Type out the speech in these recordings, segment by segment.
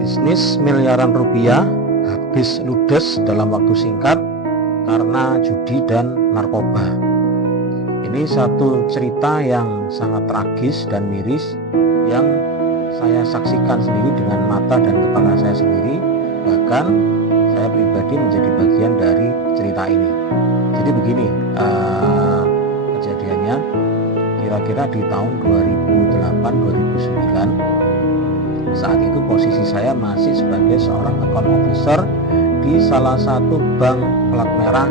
Bisnis miliaran rupiah habis ludes dalam waktu singkat karena judi dan narkoba. Ini satu cerita yang sangat tragis dan miris yang saya saksikan sendiri dengan mata dan kepala saya sendiri. Bahkan saya pribadi menjadi bagian dari cerita ini. Jadi begini kejadiannya, kira-kira di tahun 2008-2009. Saat itu posisi saya masih sebagai seorang account officer di salah satu bank plat merah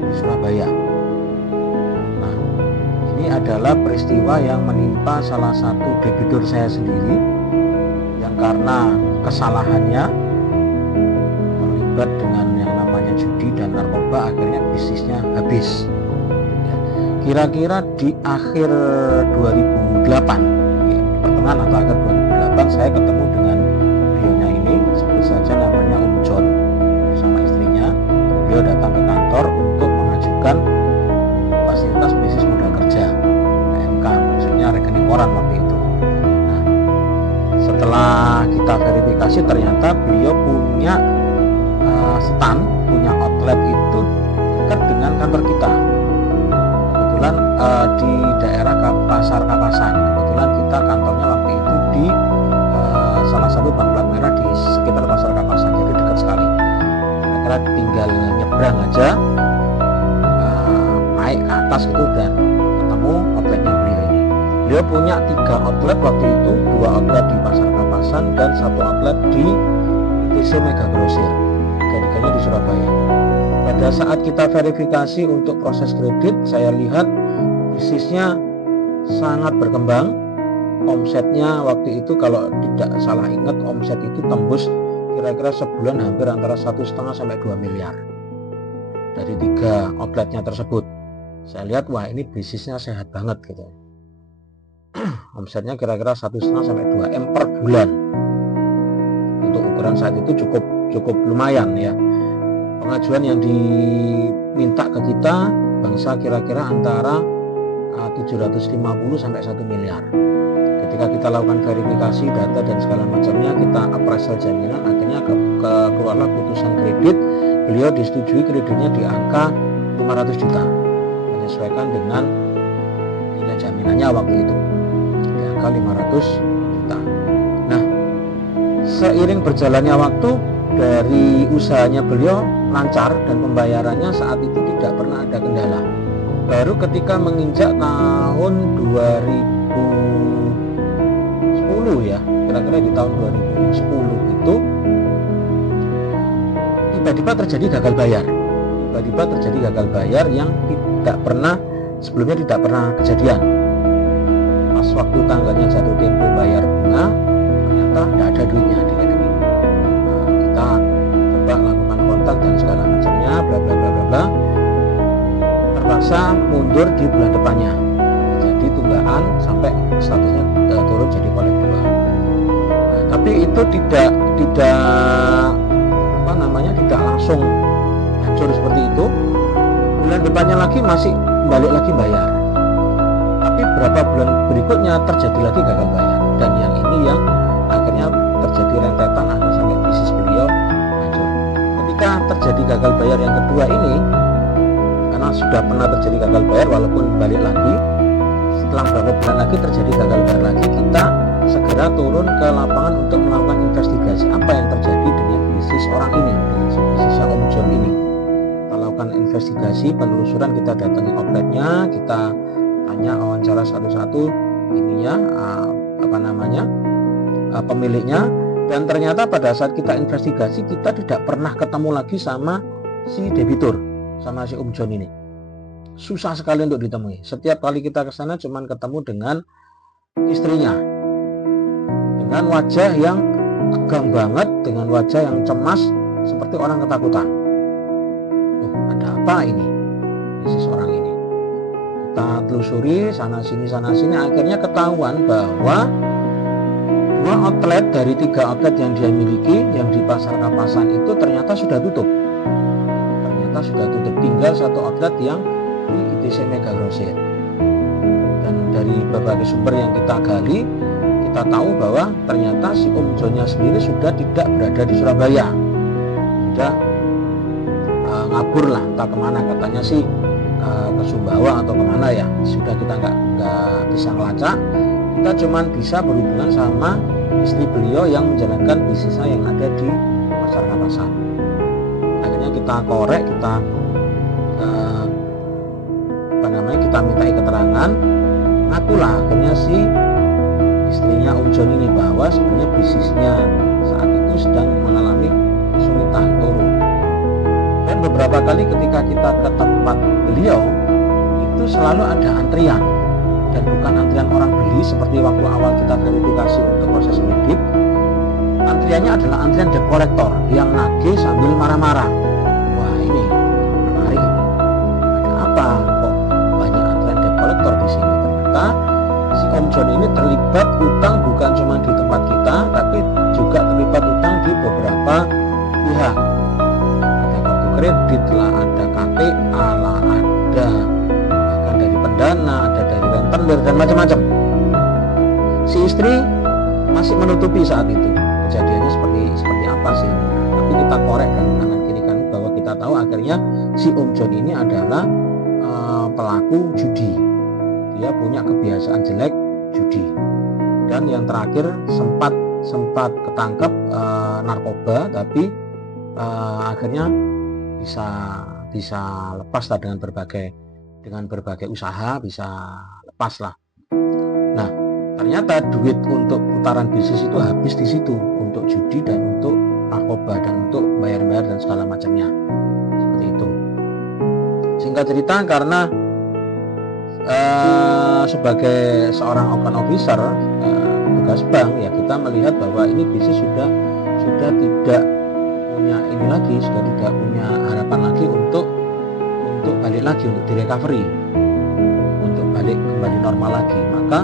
di Surabaya. Nah, ini adalah peristiwa yang menimpa salah satu debitur saya sendiri yang karena kesalahannya terlibat dengan yang namanya judi dan narkoba, akhirnya bisnisnya habis. Kira-kira di akhir 2008, pertengahan atau akhir 2008, saya ketemu dengan beliaunya ini, sebut saja namanya Om John bersama istrinya. Beliau datang ke kantor untuk mengajukan fasilitas bisnis modal kerja (PMK), maksudnya rekening koran waktu itu. Nah, setelah kita verifikasi, ternyata beliau punya stand, punya outlet itu dekat dengan kantor kita. Kebetulan di daerah Pasar Kapasan. Kebetulan kita kantornya waktu itu di salah satu bank plat merah di sekitar Pasar Kapasan, jadi dekat sekali. Kira-kira tinggal nyebrang aja, naik ke atas itu dan ketemu outletnya beliau ini. Beliau punya 3 outlet waktu itu, 2 outlet di Pasar Kapasan dan 1 outlet di ITC Mega Grosir, tiga-tiganya di Surabaya. Pada saat kita verifikasi untuk proses kredit, saya lihat bisnisnya sangat berkembang. Omsetnya waktu itu kalau tidak salah ingat, omset itu tembus kira-kira sebulan hampir antara 1,5 sampai 2 miliar dari 3 outletnya tersebut. Saya lihat, wah ini bisnisnya sehat banget gitu. Omsetnya kira-kira 1,5 sampai 2 M per bulan. Untuk ukuran saat itu cukup lumayan ya. Pengajuan yang diminta ke kita bangsa kira-kira antara 750 sampai 1 miliar. Ketika kita lakukan verifikasi data dan segala macamnya, kita appraisal jaminan, akhirnya keluarlah putusan kredit. Beliau disetujui kreditnya di angka 500 juta, menyesuaikan dengan nilai jaminannya waktu itu, di angka 500 juta. Nah, seiring berjalannya waktu, dari usahanya beliau lancar dan pembayarannya saat itu tidak pernah ada kendala. Baru ketika menginjak tahun 2010 ya, kira-kira di tahun 2010 itu tiba-tiba terjadi gagal bayar. Tiba-tiba terjadi gagal bayar yang sebelumnya tidak pernah kejadian. Pas waktu tanggalnya jatuh tempo bayar bunga, ternyata tidak ada duitnya di rekening. Kita coba lakukan kontak dan segala macamnya, bla bla bla bla bla. Terpaksa mundur di bulan depannya, jadi tunggakan sampai statusnya turun jadi kolek 2. Nah, tapi itu tidak langsung hancur seperti itu. Bulan depannya lagi masih balik lagi bayar, tapi berapa bulan berikutnya terjadi lagi gagal bayar, dan yang ini yang akhirnya terjadi rentetan akhirnya sampai bisnis beliau hancur. Ketika terjadi gagal bayar yang kedua ini, karena sudah pernah terjadi gagal bayar walaupun balik lagi, setelah beberapa bulan lagi terjadi gagal bayar lagi, kita segera turun ke lapangan untuk melakukan investigasi apa yang terjadi dengan bisnis orang ini, dengan bisnisnya Om John ini. Kita lakukan investigasi, penelusuran, kita datangi outletnya, kita tanya, wawancara satu-satu ininya, pemiliknya, dan ternyata pada saat kita investigasi kita tidak pernah ketemu lagi sama si debitur, sama si Om John ini. Susah sekali untuk ditemui. Setiap kali kita ke sana cuman ketemu dengan istrinya, dengan wajah yang tegang banget, dengan wajah yang cemas seperti orang ketakutan. Ada apa ini bisnis orang ini? Kita telusuri sana sini, akhirnya ketahuan bahwa 2 outlet dari 3 outlet yang dia miliki yang di Pasar Kapasan itu ternyata sudah tutup. Tinggal 1 outlet yang di ITC Mega Grosir. Dan dari berbagai sumber yang kita gali, kita tahu bahwa ternyata si Om Jonnya sendiri sudah tidak berada di Surabaya, sudah ngabur lah, entah kemana, katanya sih ke Sumbawa atau kemana ya, sudah kita nggak bisa ngelacak. Kita cuman bisa berhubungan sama istri beliau yang menjalankan bisnisnya yang ada di Pasar Katasan. Akhirnya kita korek, kita kita mintai keterangan, ngakulah akhirnya si istrinya Om Jon ini bahwa sebenarnya bisnisnya saat itu sedang mengalami kesulitan, turun. Dan beberapa kali ketika kita ke tempat beliau itu selalu ada antrian, dan bukan antrian orang beli seperti waktu awal kita verifikasi untuk proses kredit. Antriannya adalah antrian debt collector yang nagih sambil marah-marah. Wah, ini menarik ini. Ada apa kok banyak antrian debt collector di sini? Ternyata si Om Jon ini terlibat utang bukan cuma di tempat kita, tapi juga terlibat utang di beberapa pihak. Ada kartu kredit lah, ada KTA lah, ada bahkan dari pendana, ada dari rentenir dan macam-macam. Si istri masih menutupi saat itu kejadiannya seperti apa sih. Tapi kita korek kan kanan kiri kan bahwa kita tahu akhirnya si Om Jon ini adalah pelaku judi. Dia punya kebiasaan jelek judi. Dan yang terakhir sempat ketangkep narkoba, tapi akhirnya bisa lepas lah dengan berbagai usaha, bisa lepas lah. Nah, ternyata duit untuk putaran bisnis itu habis di situ, untuk judi dan untuk narkoba dan untuk bayar-bayar dan segala macamnya. Seperti itu. Singkat cerita, karena sebagai seorang account officer, tugas bank, ya kita melihat bahwa ini bisnis sudah tidak punya ini lagi, sudah tidak punya harapan lagi untuk balik lagi, untuk di recovery, untuk balik kembali normal lagi. Maka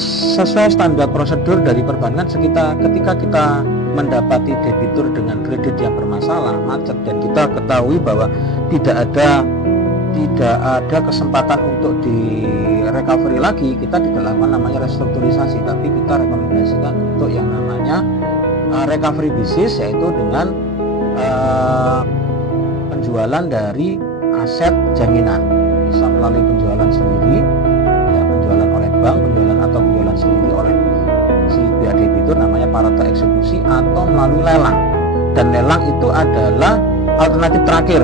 sesuai standar prosedur dari perbankan, ketika kita mendapati debitur dengan kredit yang bermasalah, macet, dan kita ketahui bahwa tidak ada kesempatan untuk di recovery lagi, kita tidak lakukan namanya restrukturisasi, tapi kita rekomendasikan untuk yang namanya recovery bisnis, yaitu dengan penjualan dari aset jaminan, bisa melalui penjualan sendiri, ya, penjualan oleh bank, penjualan sendiri oleh si pihak debitur, namanya parata eksekusi, atau melalui lelang. Dan lelang itu adalah alternatif terakhir.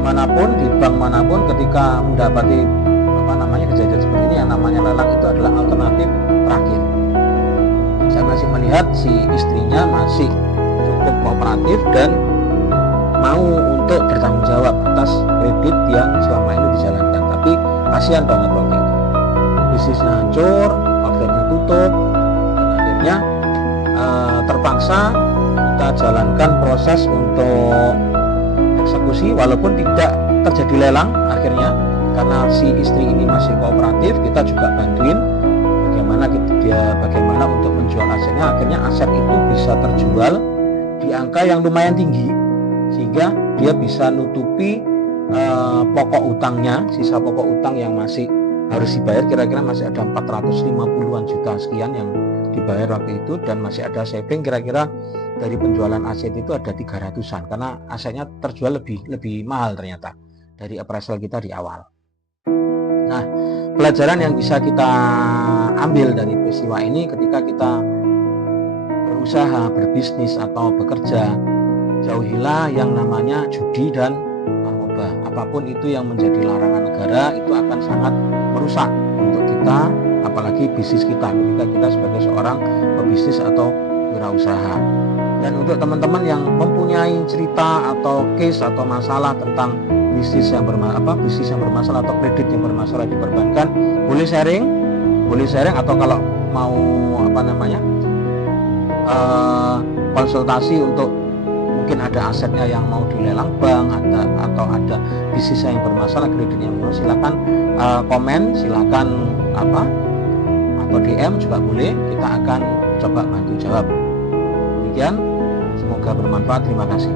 Dimanapun, di bank manapun, ketika mendapati kejadian seperti ini, yang namanya lelang itu adalah alternatif terakhir. Saya masih melihat si istrinya masih cukup kooperatif dan mau untuk bertanggung jawab atas kredit yang selama ini dijalankan. Tapi kasihan banget waktu itu, bisnisnya hancur, outletnya tutup, dan akhirnya terpaksa kita jalankan proses untuk eksekusi, walaupun tidak terjadi lelang akhirnya, karena si istri ini masih kooperatif. Kita juga bantuin bagaimana untuk menjual asetnya. Akhirnya aset itu bisa terjual di angka yang lumayan tinggi, sehingga dia bisa nutupi pokok utangnya, sisa pokok utang yang masih harus dibayar. Kira-kira masih ada 450-an juta sekian yang dibayar waktu itu, dan masih ada saving kira-kira dari penjualan aset itu ada 300-an, karena asetnya terjual lebih mahal ternyata dari appraisal kita di awal. Nah, pelajaran yang bisa kita ambil dari peristiwa ini, ketika kita berusaha, berbisnis atau bekerja, jauhilah yang namanya judi dan narkoba. Apapun itu yang menjadi larangan negara, itu akan sangat merusak untuk kita, apalagi bisnis kita ketika kita sebagai seorang pebisnis atau wirausaha. Dan untuk teman-teman yang mempunyai cerita atau case atau masalah tentang bisnis yang bermasalah atau kredit yang bermasalah di perbankan, boleh sharing, atau kalau mau konsultasi untuk mungkin ada asetnya yang mau dilelang bank, atau ada bisnis yang bermasalah, kreditnya yang bermasalah, silakan komen, silakan atau DM juga boleh, kita akan coba bantu jawab. Demikian, semoga bermanfaat. Terima kasih.